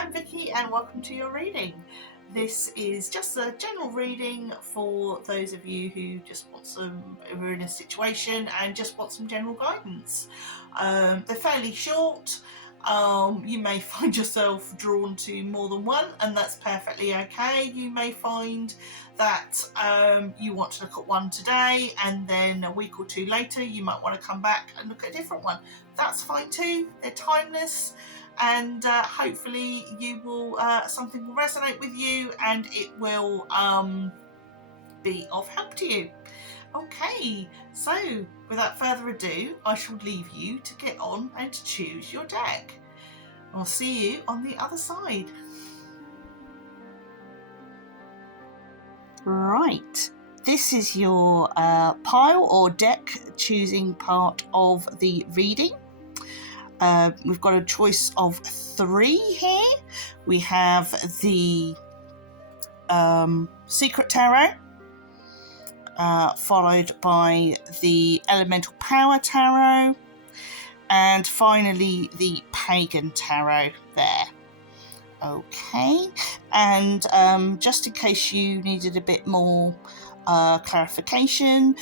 I'm Vicky and welcome to your reading. This is just a general reading for those of you who just want who are in a situation and just want some general guidance. They're fairly short. You may find yourself drawn to more than one, and that's perfectly okay. You may find that you want to look at one today, and then a week or two later you might want to come back and look at a different one. That's fine too. They're timeless, and hopefully you will something will resonate with you and it will be of help to you. Okay, so without further ado, I shall leave you to get on and to choose your deck. I'll see you on the other side. Right, this is your pile or deck choosing part of the reading. We've got a choice of 3 here. We have the Secret Tarot, followed by the Elemental Power Tarot, and finally the Pagan Tarot there. Okay, and just in case you needed a bit more clarification,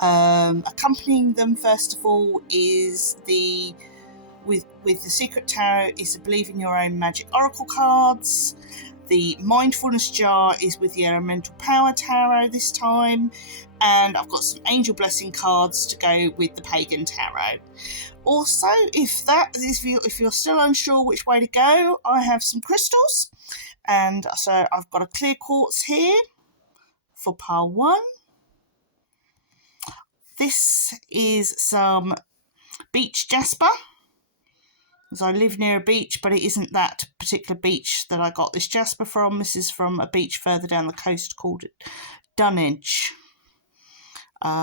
accompanying them first of all is the with the Secret Tarot is the Believe in Your Own Magic Oracle cards. The Mindfulness jar is with the Elemental Power Tarot this time, and I've got some Angel Blessing cards to go with the Pagan Tarot. Also, if you're still unsure which way to go, I have some crystals, and so I've got a clear quartz here for pile 1. This is some beach jasper, as I live near a beach, but it isn't that particular beach that I got this jasper from. This is from a beach further down the coast called Dunwich,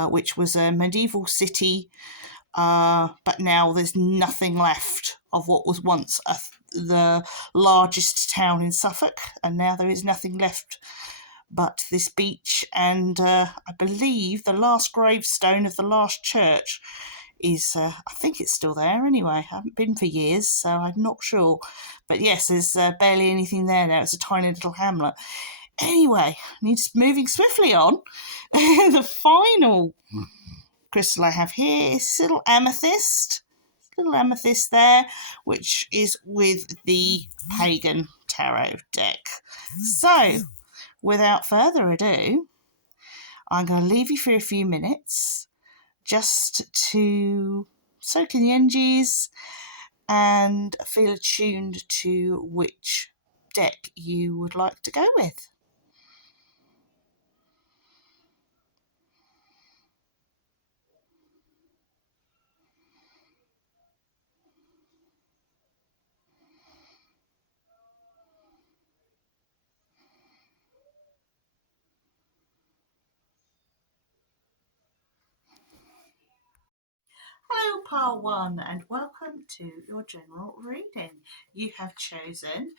which was a medieval city, but now there's nothing left of what was once the largest town in Suffolk, and now there is nothing left but this beach, and I believe the last gravestone of the last church is, I think it's still there anyway. I haven't been for years, so I'm not sure. But yes, there's barely anything there now. It's a tiny little hamlet. Anyway, moving swiftly on. The final crystal I have here is little amethyst. Little amethyst there, which is with the Pagan Tarot deck. So, without further ado, I'm going to leave you for a few minutes just to soak in the energies and feel attuned to which deck you would like to go with. Hello, pile 1, and welcome to your general reading. You have chosen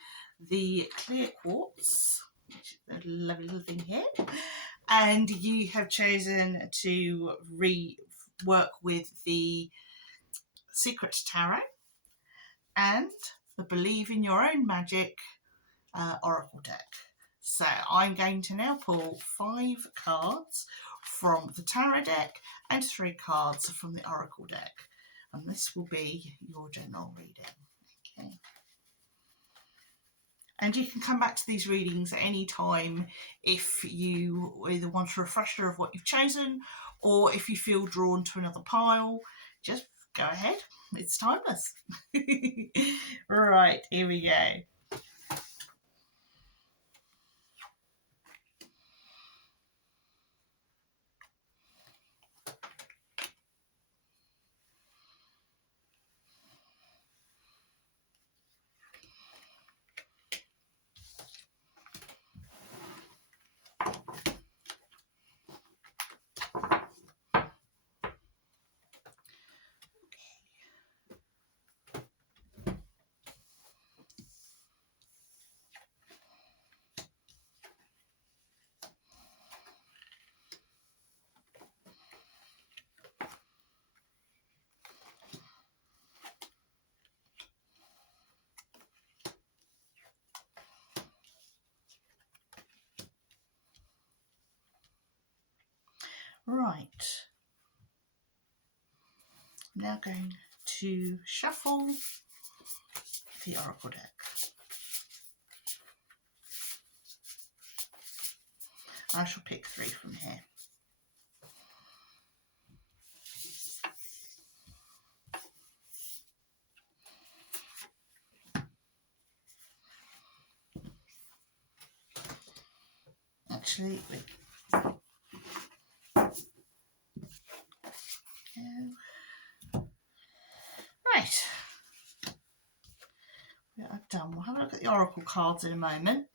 the clear quartz, which is a lovely little thing here, and you have chosen to work with the Secret Tarot and the Believe in Your Own Magic Oracle deck. So I'm going to now pull 5 cards from the Tarot deck and 3 cards from the Oracle deck, and this will be your general reading. Okay. And you can come back to these readings at any time if you either want a refresher of what you've chosen, or if you feel drawn to another pile, just go ahead. It's timeless. Right, here we go. Right. I'm now going to shuffle the Oracle deck. I shall pick 3 from here. Actually, wait. Right. I've done. We'll have a look at the Oracle cards in a moment.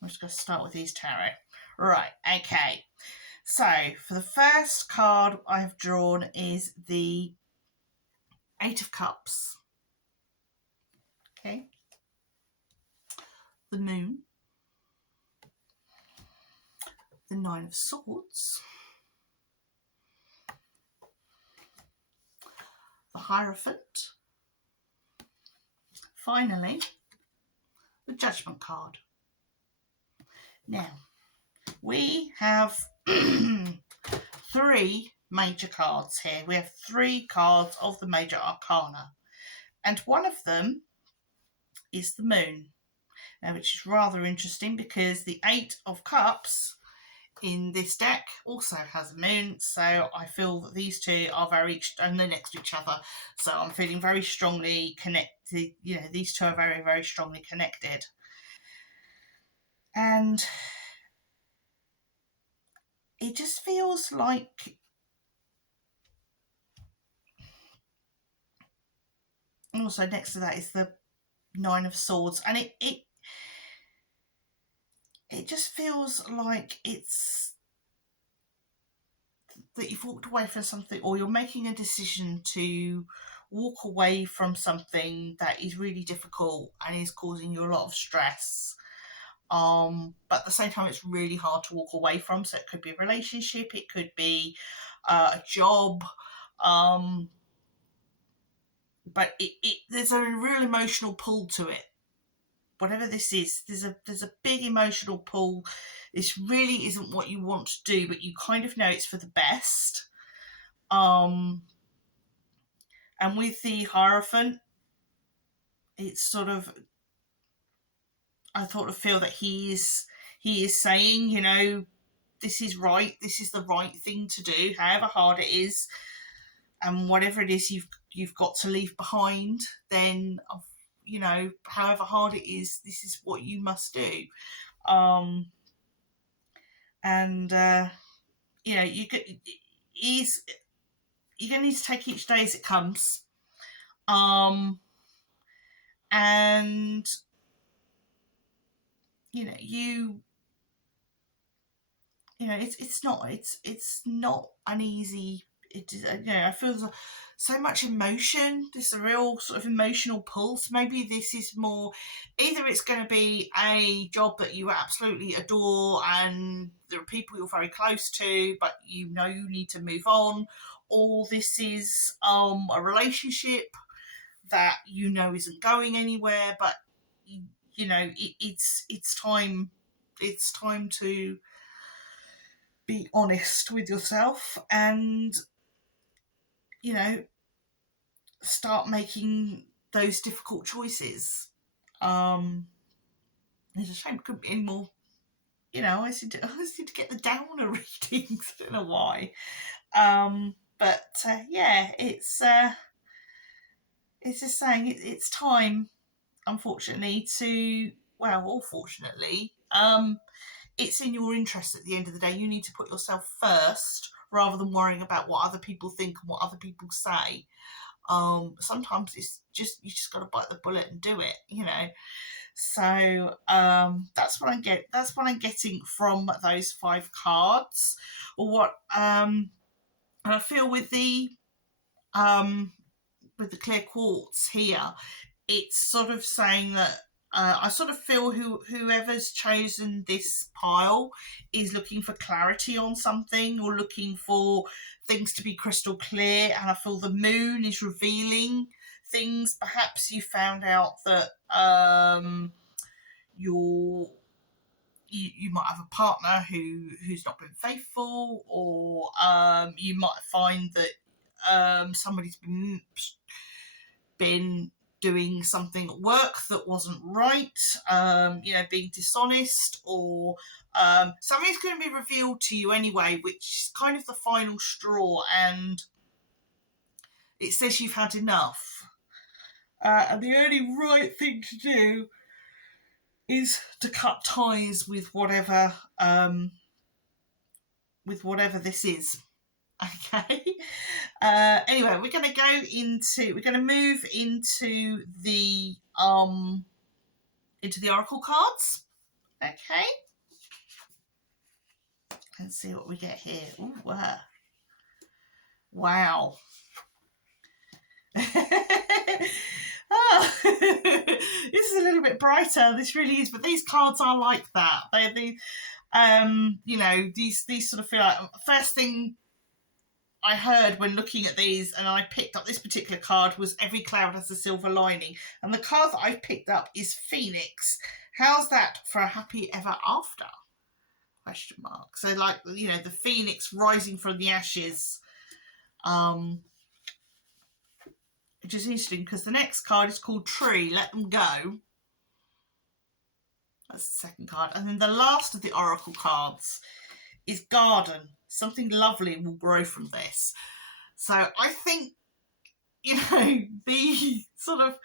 I'm just going to start with these tarot. Right, okay. So, for the first card I've drawn is the 8 of Cups. Okay. The Moon. The 9 of Swords. The Hierophant. Finally, the Judgment card. Now, we have 3 major cards here. We have 3 cards of the major arcana, and one of them is the Moon, which is rather interesting because the 8 of Cups in this deck also has a moon, so I feel that these 2 are very, and they're next to each other, so I'm feeling very strongly connected. You know, these 2 are very, very strongly connected. And it just feels like, also next to that is the 9 of Swords, and it just feels like it's that you've walked away from something, or you're making a decision to walk away from something that is really difficult and is causing you a lot of stress. But at the same time, it's really hard to walk away from. So it could be a relationship, it could be a job, but there's a real emotional pull to it. Whatever this is, there's a big emotional pull. This really isn't what you want to do, but you kind of know it's for the best. And with the Hierophant, it's sort of, I sort of feel that he is saying, you know, this is right, this is the right thing to do, however hard it is, and whatever it is you've got to leave behind, then, you know, however hard it is, this is what you must do. And you know, you're going to need to take each day as it comes, and you know, it's not an easy. It is, you know, I feel so much emotion. This is a real sort of emotional pulse. Maybe this is more, either it's going to be a job that you absolutely adore and there are people you're very close to, but you know you need to move on, or this is a relationship that you know isn't going anywhere, but you know it's time to be honest with yourself and, you know, start making those difficult choices. It's a shame it couldn't be any more. You know, I seem to get the downer readings. I don't know why. But yeah, it's just saying it's time, unfortunately, to, well, or fortunately, it's in your interest at the end of the day. You need to put yourself first rather than worrying about what other people think and what other people say. Sometimes it's just, you just got to bite the bullet and do it, you know. So that's what I'm getting from those 5 cards. Or what I feel with the clear quartz here, it's sort of saying that I sort of feel whoever's chosen this pile is looking for clarity on something, or looking for things to be crystal clear, and I feel the moon is revealing things. Perhaps you found out that you might have a partner who's not been faithful, or you might find that somebody's been doing something at work that wasn't right, being dishonest, or something's going to be revealed to you anyway, which is kind of the final straw, and it says you've had enough. And the only right thing to do is to cut ties with whatever this is. Okay. Anyway, we're going to move into the oracle cards. Okay. Let's see what we get here. Ooh, wow. Oh, this is a little bit brighter. This really is, but these cards are like that. These sort of feel like, first thing I heard when looking at these, and I picked up this particular card, was every cloud has a silver lining. And the card that I've picked up is Phoenix. How's that for a happy ever after? Question mark. So, like, the phoenix rising from the ashes. Which is interesting because the next card is called Tree, Let Them Go. That's the second card. And then the last of the oracle cards is Garden. Something lovely will grow from this. So I think, the sort of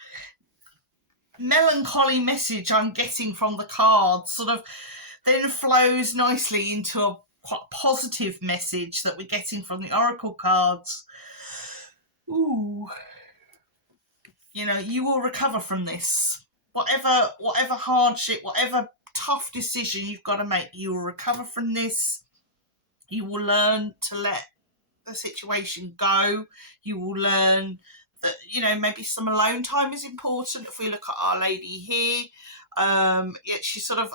melancholy message I'm getting from the cards sort of then flows nicely into a quite positive message that we're getting from the oracle cards. Ooh. You will recover from this. Whatever hardship, whatever tough decision you've got to make, you will recover from this. You will learn to let the situation go. You will learn that, maybe some alone time is important. If we look at Our Lady here, she's sort of,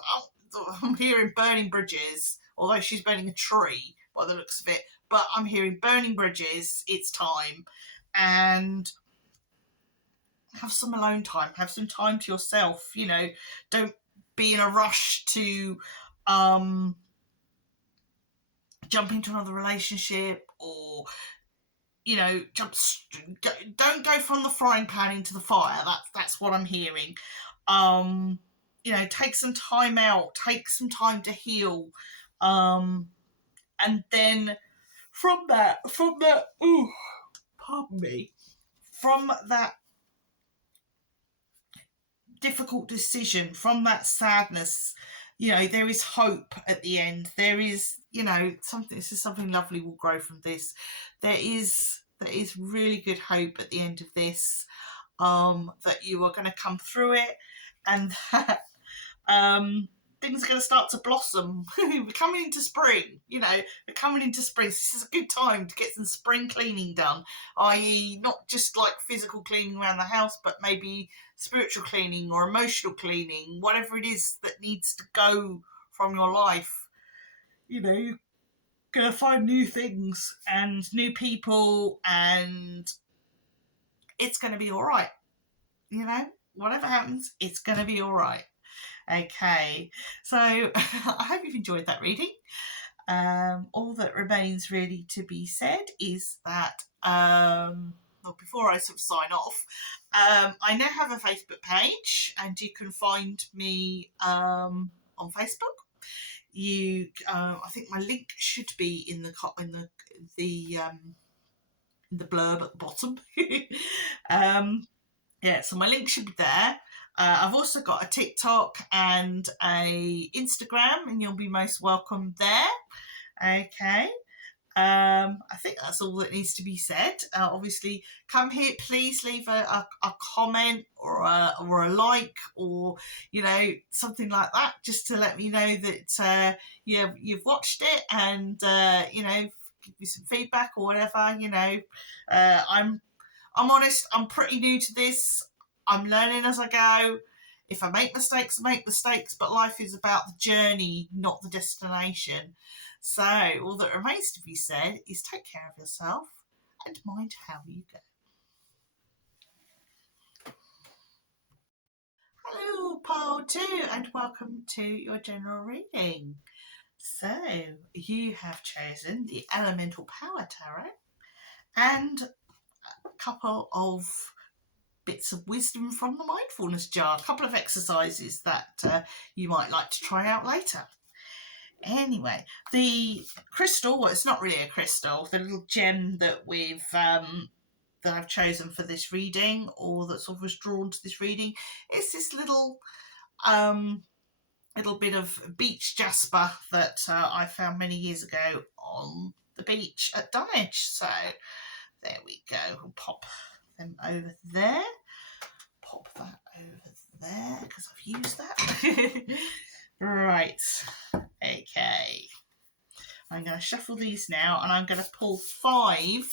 I'm hearing burning bridges, although she's burning a tree by the looks of it. But I'm hearing burning bridges, it's time. And have some alone time, have some time to yourself, don't be in a rush to jump into another relationship, or don't go from the frying pan into the fire. That's what I'm hearing. Take some time out, take some time to heal, and then from that difficult decision, from that sadness, there is hope at the end. There is, something lovely will grow from this. There is really good hope at the end of this, that you are going to come through it, and that things are going to start to blossom. We're coming into spring, we're coming into spring. So this is a good time to get some spring cleaning done, i.e. not just like physical cleaning around the house, but maybe spiritual cleaning or emotional cleaning, whatever it is that needs to go from your life. You're going to find new things and new people, and it's going to be all right. Whatever happens, it's going to be all right. Okay, so I hope you've enjoyed that reading. All that remains really to be said is that, before I sort of sign off, I now have a Facebook page, and you can find me on Facebook. I think my link should be in the blurb at the bottom. So my link should be there. I've also got a TikTok and a Instagram, and you'll be most welcome there. Okay. I think that's all that needs to be said. Obviously, come here, please leave a comment or a like, or something like that, just to let me know that you've watched it, and give me some feedback or whatever. I'm honest, I'm pretty new to this. I'm learning as I go. If I make mistakes, I make mistakes, but life is about the journey, not the destination. So all that remains to be said is take care of yourself and mind how you go. Hello, Paul. too, and welcome to your general reading. So, you have chosen the Elemental Power Tarot and a couple of bits of wisdom from the Mindfulness jar, a couple of exercises that you might like to try out later. Anyway, the crystal, well, it's not really a crystal, the little gem that that I've chosen for this reading, or that sort of was drawn to this reading, is this little bit of beach jasper that I found many years ago on the beach at Dunwich. So there we go. We'll pop them over there. Pop that over there because I've used that. Right. Okay. I'm going to shuffle these now, and I'm going to pull 5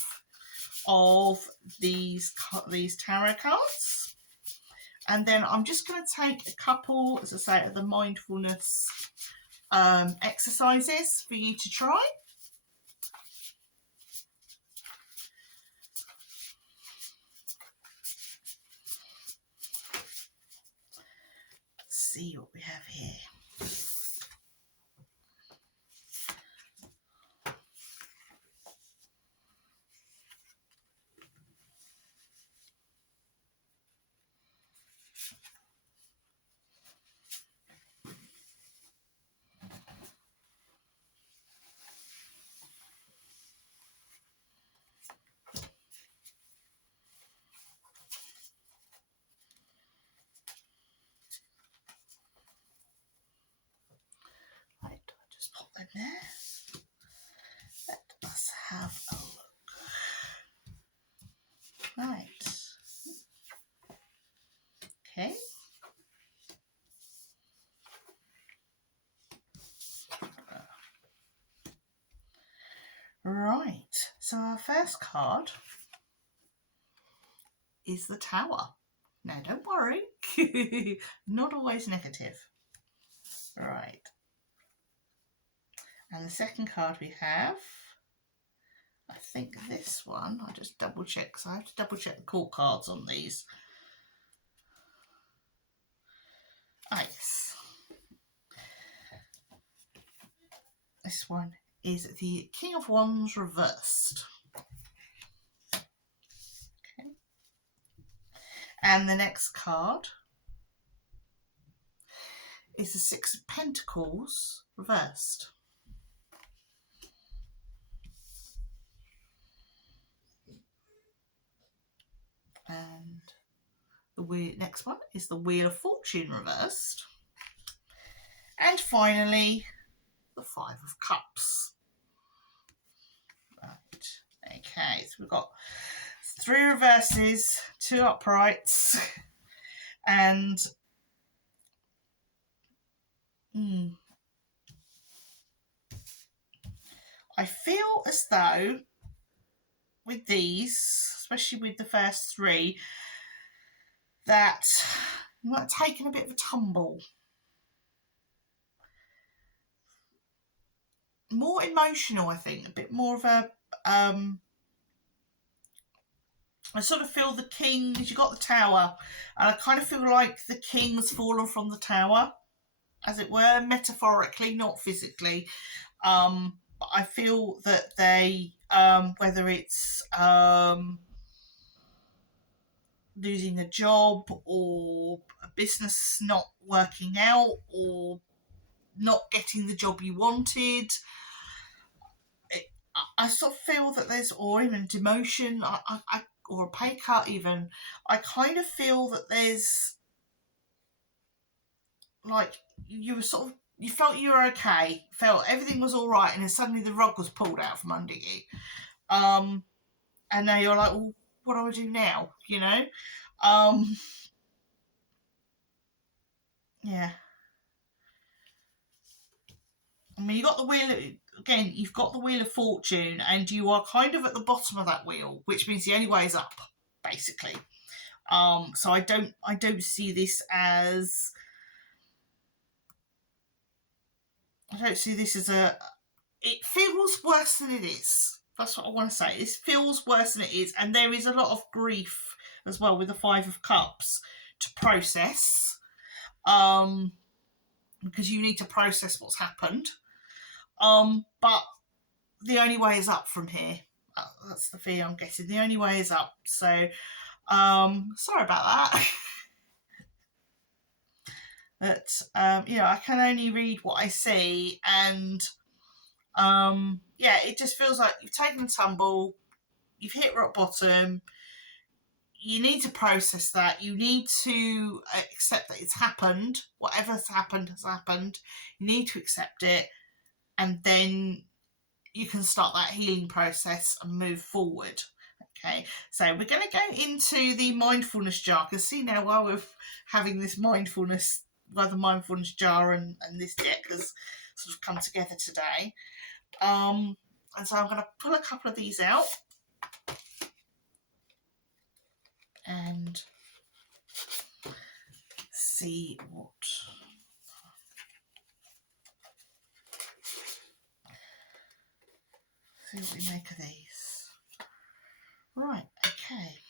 of these tarot cards. And then I'm just going to take a couple, as I say, of the mindfulness exercises for you to try. Let's see what we have here. Them there. Let us have a look. Right. Okay. Right. So our first card is the Tower. Now don't worry. Not always negative. Right. And the second card we have, I think this one, I'll just double check, because I have to double check the court cards on these. Yes. This one is the King of Wands reversed. Okay. And the next card is the Six of Pentacles reversed. And the next one is the Wheel of Fortune reversed. And finally, the Five of Cups. Right, okay, so we've got 3 reverses, 2 uprights, and I feel as though with these, especially with the first 3, that you might have taken a bit of a tumble. More emotional, I think, a bit more of a I sort of feel the king, as you got the tower, and I kind of feel like the king has fallen from the tower, as it were, metaphorically, not physically. But I feel that they, whether it's losing a job, or a business not working out, or not getting the job you wanted, I sort of feel that there's, or even demotion, or a pay cut even, I kind of feel that there's, like, you felt you were okay, felt everything was all right, and then suddenly the rug was pulled out from under you. And now you're like, well, what do I do now? You know? Yeah. I mean, you've got the Wheel of Fortune, and you are kind of at the bottom of that wheel, which means the only way is up, basically. So I don't see this as, it feels worse than it is. That's what I want to say. This feels worse than it is, and there is a lot of grief as well with the Five of Cups to process. because you need to process what's happened. But the only way is up from here. That's the fear I'm getting. The only way is up. So, sorry about that. But, I can only read what I see, and it just feels like you've taken a tumble, you've hit rock bottom. You need to process that. You need to accept that it's happened. Whatever's happened has happened. You need to accept it, and then you can start that healing process and move forward. Okay, so we're going to go into the mindfulness jar, because see now, while we're having this mindfulness, the mindfulness jar and this deck has sort of come together today. And so I'm going to pull a couple of these out and see what we make of these. Right, okay.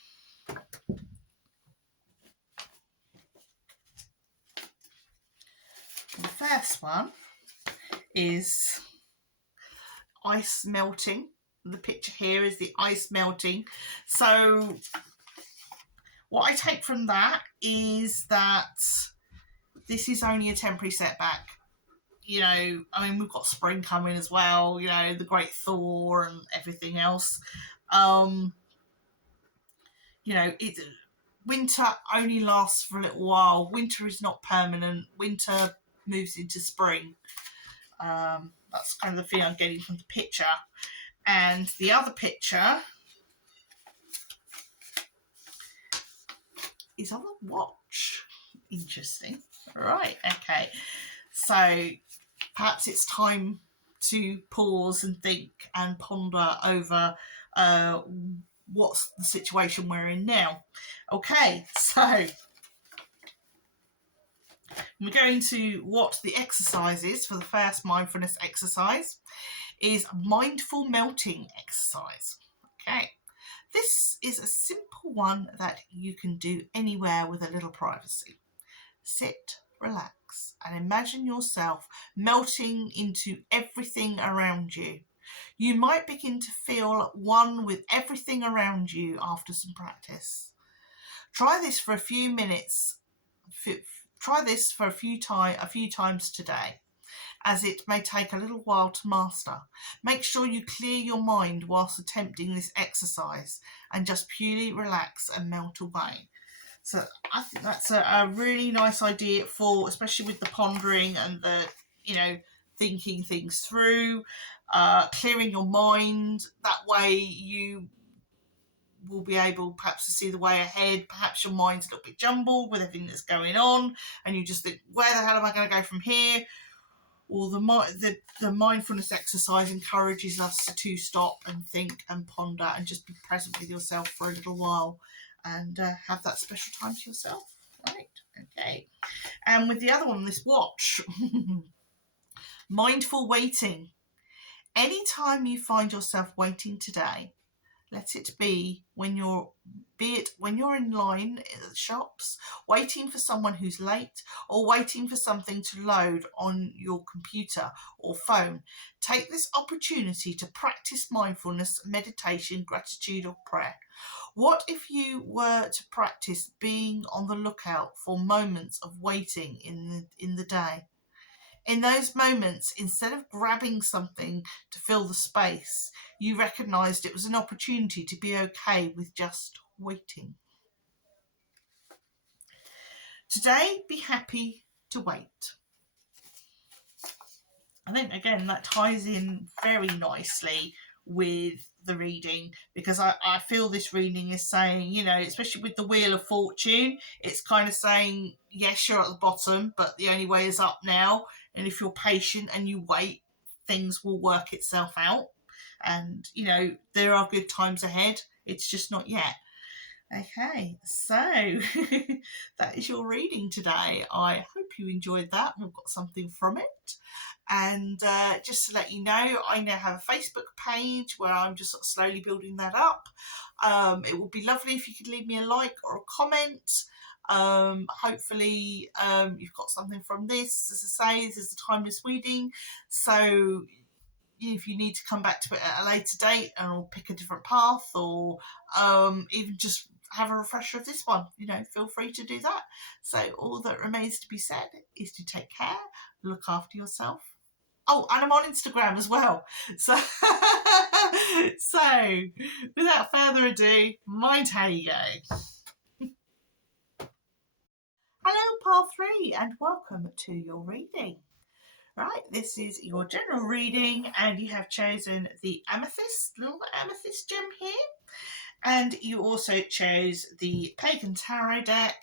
The first one is ice melting. The picture here is the ice melting. So what I take from that is that this is only a temporary setback. We've got spring coming as well, the great thaw and everything else. Winter only lasts for a little while. Winter is not permanent. Winter moves into spring. That's kind of the feeling I'm getting from the picture. And the other picture is on a watch. Interesting. Right, okay. So perhaps it's time to pause and think and ponder over what's the situation we're in now. Okay, so we're going to what the exercise is for the first mindfulness exercise is mindful melting exercise. Okay, this is a simple one that you can do anywhere with a little privacy. Sit, relax, and imagine yourself melting into everything around you. You might begin to feel one with everything around you after some practice. Try this for a few minutes. Try this for a few times today, as it may take a little while to master. Make sure you clear your mind whilst attempting this exercise and just purely relax and melt away. So I think that's a really nice idea for, especially with the pondering and the, thinking things through, clearing your mind. That way you will be able perhaps to see the way ahead. Perhaps your mind's a little bit jumbled with everything that's going on, and you just think, where the hell am I going to go from here? Well, the mindfulness exercise encourages us to stop and think and ponder and just be present with yourself for a little while and have that special time to yourself. Right, okay. And with the other one, this watch, mindful waiting. Anytime you find yourself waiting today, let it be when you're in line at the shops, waiting for someone who's late, or waiting for something to load on your computer or phone. Take this opportunity to practice mindfulness, meditation, gratitude, or prayer. What if you were to practice being on the lookout for moments of waiting in the day? In those moments, instead of grabbing something to fill the space, you recognised it was an opportunity to be okay with just waiting. Today, be happy to wait. I think, again, that ties in very nicely with the reading, because I feel this reading is saying, especially with the Wheel of Fortune, it's kind of saying, yes, you're at the bottom, but the only way is up now. And if you're patient and you wait, things will work itself out. And, there are good times ahead. It's just not yet. Okay, so that is your reading today. I hope you enjoyed that and got something from it. And just to let you know, I now have a Facebook page where I'm just sort of slowly building that up. It would be lovely if you could leave me a like or a comment. Hopefully you've got something from this. As I say, this is a timeless reading, so if you need to come back to it at a later date or pick a different path, or even just have a refresher of this one, feel free to do that. So all that remains to be said is to take care, look after yourself. Oh, and I'm on Instagram as well. So, so without further ado, mind how you go. Hello, Path 3, and welcome to your reading. Right, this is your general reading, and you have chosen the little amethyst gem here, and you also chose the Pagan tarot deck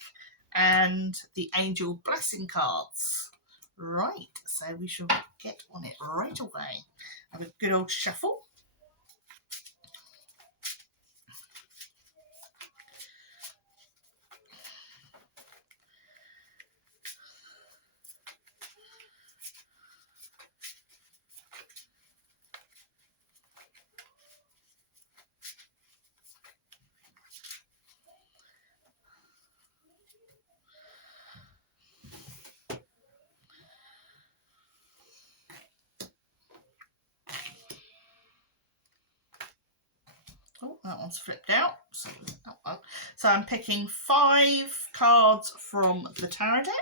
and the angel blessing cards. Right, so we shall get on it right away. Have a good old shuffle. Oh, that one's flipped out. So I'm picking 5 cards from the tarot deck.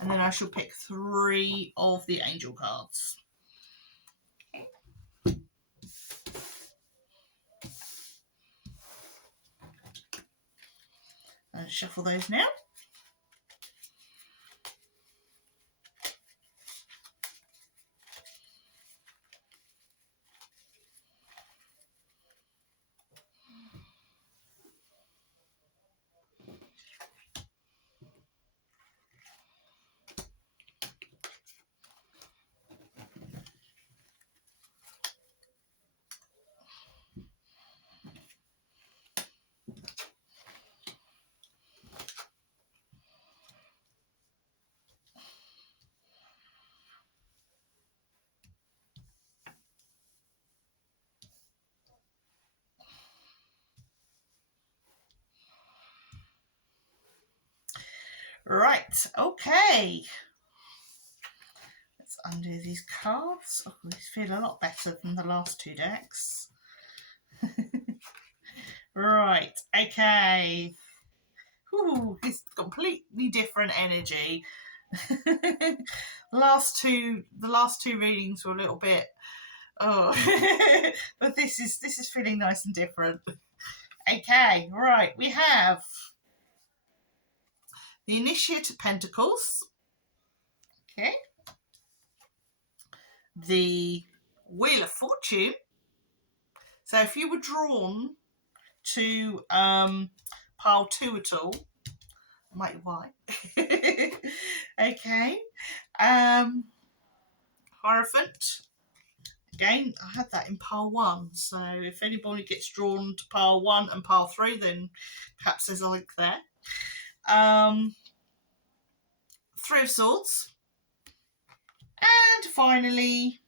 And then I shall pick 3 of the angel cards. And shuffle those now. Right, okay. Let's undo these cards. Oh, these feel a lot better than the last 2 decks. Right, okay. Ooh, it's completely different energy. The last two readings were a little bit, but this is feeling nice and different. Okay, right, we have the Initiate of Pentacles. Okay. The Wheel of Fortune. So if you were drawn to pile 2 at all, I might be why. Okay. Hierophant. Again, I had that in pile 1, so if anybody gets drawn to pile 1 and pile 3, then perhaps there's a link there. 3 of Swords. And finally,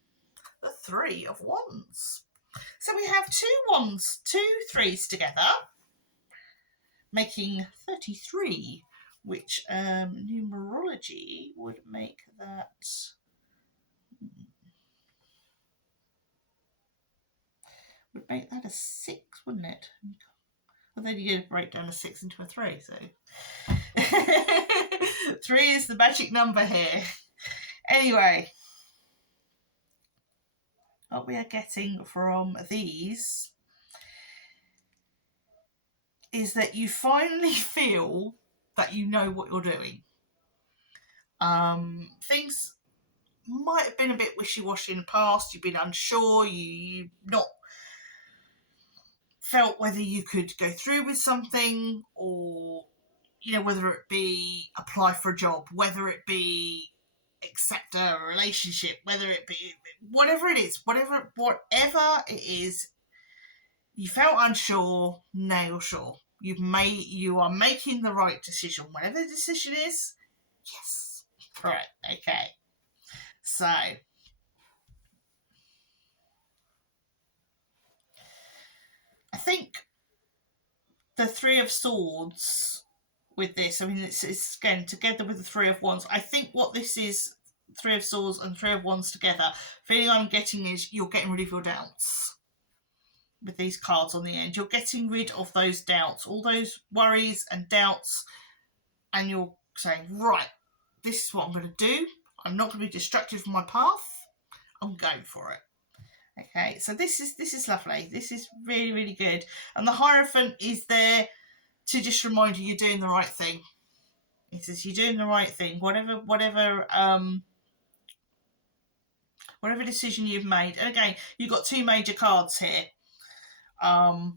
the 3 of Wands. So we have 2 wands, 2 3s together, making 33, which numerology would make that... would make that a 6, wouldn't it? Well, then you break down a 6 into a 3, so... 3 is the magic number here. Anyway, what we are getting from these is that you finally feel that you know what you're doing. Things might have been a bit wishy-washy in the past. You've been unsure. You've not felt whether you could go through with something, or whether it be apply for a job, whether it be accept a relationship, whether it be whatever it is, whatever it is, you felt unsure. Now you're sure. You are making the right decision, whatever the decision is. Yes. Right. Okay. So I think the Three of Swords with this. I mean, it's again together with the Three of Wands. I think what this is, Three of Swords and Three of Wands together, feeling I'm getting is you're getting rid of your doubts with these cards on the end. You're getting rid of those doubts, all those worries and doubts, and you're saying, right, this is what I'm going to do. I'm not going to be distracted from my path. I'm going for it. Okay, so this is lovely. This is really, really good. And the Hierophant is there to just remind you you're doing the right thing. It says you're doing the right thing. Whatever decision you've made. And again, you've got two major cards here. And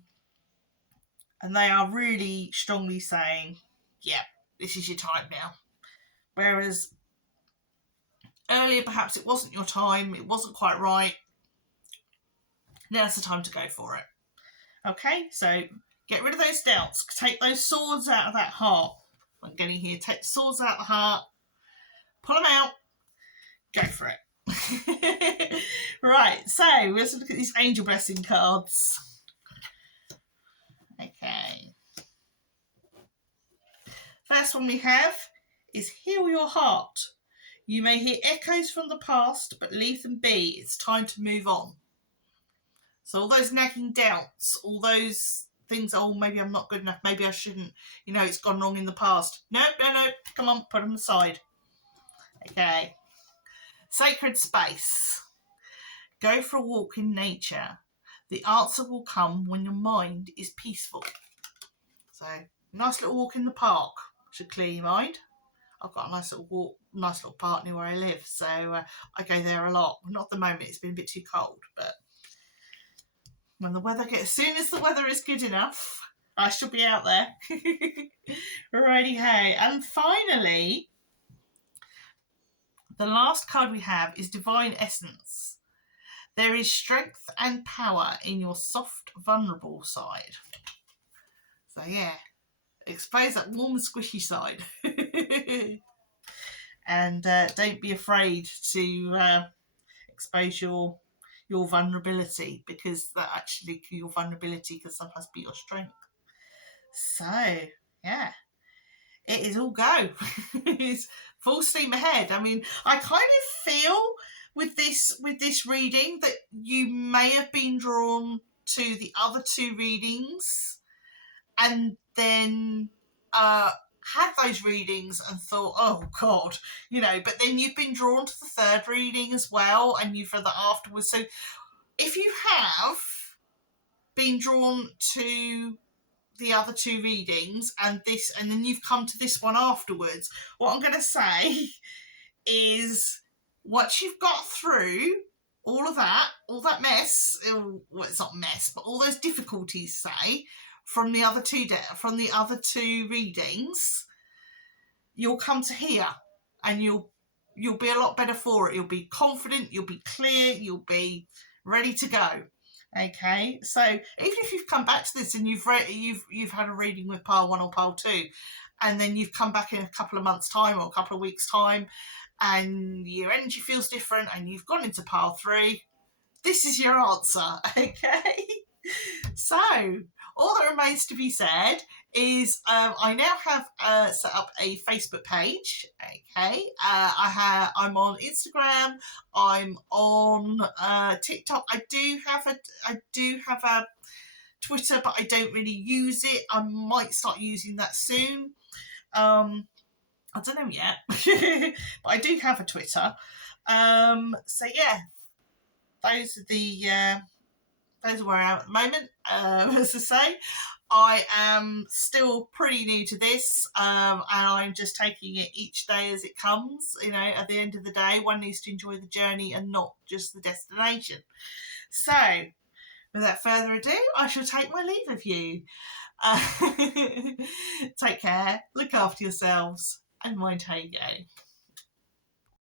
they are really strongly saying, yeah, this is your time now. Whereas earlier, perhaps it wasn't your time, it wasn't quite right. Now's the time to go for it. Okay, so get rid of those doubts. Take those swords out of that heart. I'm getting here. Take the swords out of the heart. Pull them out. Go for it. Right, so let's look at these angel blessing cards. Okay. First one we have is heal your heart. You may hear echoes from the past, but leave them be. It's time to move on. So all those nagging doubts, all those things, oh, maybe I'm not good enough, maybe I shouldn't, it's gone wrong in the past. No, come on, put them aside. Okay. Sacred space. Go for a walk in nature. The answer will come when your mind is peaceful. So, nice little walk in the park should clear your mind. I've got a nice little park near where I live, so I go there a lot. Not at the moment, it's been a bit too cold, but as soon as the weather is good enough, I shall be out there. Righty-ho. And finally, the last card we have is Divine Essence. There is strength and power in your soft, vulnerable side. So yeah, expose that warm and squishy side. And don't be afraid to expose your vulnerability, because your vulnerability can sometimes be your strength. So yeah, it is all go. It's full steam ahead. I mean, I kind of feel with this reading that you may have been drawn to the other two readings and then had those readings and thought, oh God, but then you've been drawn to the third reading as well, and you've read that afterwards. So if you have been drawn to the other two readings and then you've come to this one afterwards, what I'm going to say is, once you've got through all that mess, well, it's not mess, but all those difficulties, say, from the other two readings, you'll come to here and you'll be a lot better for it. You'll be confident, you'll be clear, you'll be ready to go. Okay, so even if you've come back to this and you've had a reading with pile 1 or pile 2, and then you've come back in a couple of months' time or a couple of weeks' time, and your energy feels different, and you've gone into pile 3, this is your answer. Okay, so all that remains to be said is I now have set up a Facebook page. Okay, I'm on Instagram. I'm on TikTok. I do have a Twitter, but I don't really use it. I might start using that soon. I don't know yet, but I do have a Twitter. So yeah, those are where I am at the moment. As I say, I am still pretty new to this, and I'm just taking it each day as it comes. At the end of the day, one needs to enjoy the journey and not just the destination. So, without further ado, I shall take my leave of you. Take care, look after yourselves, and mind how you go.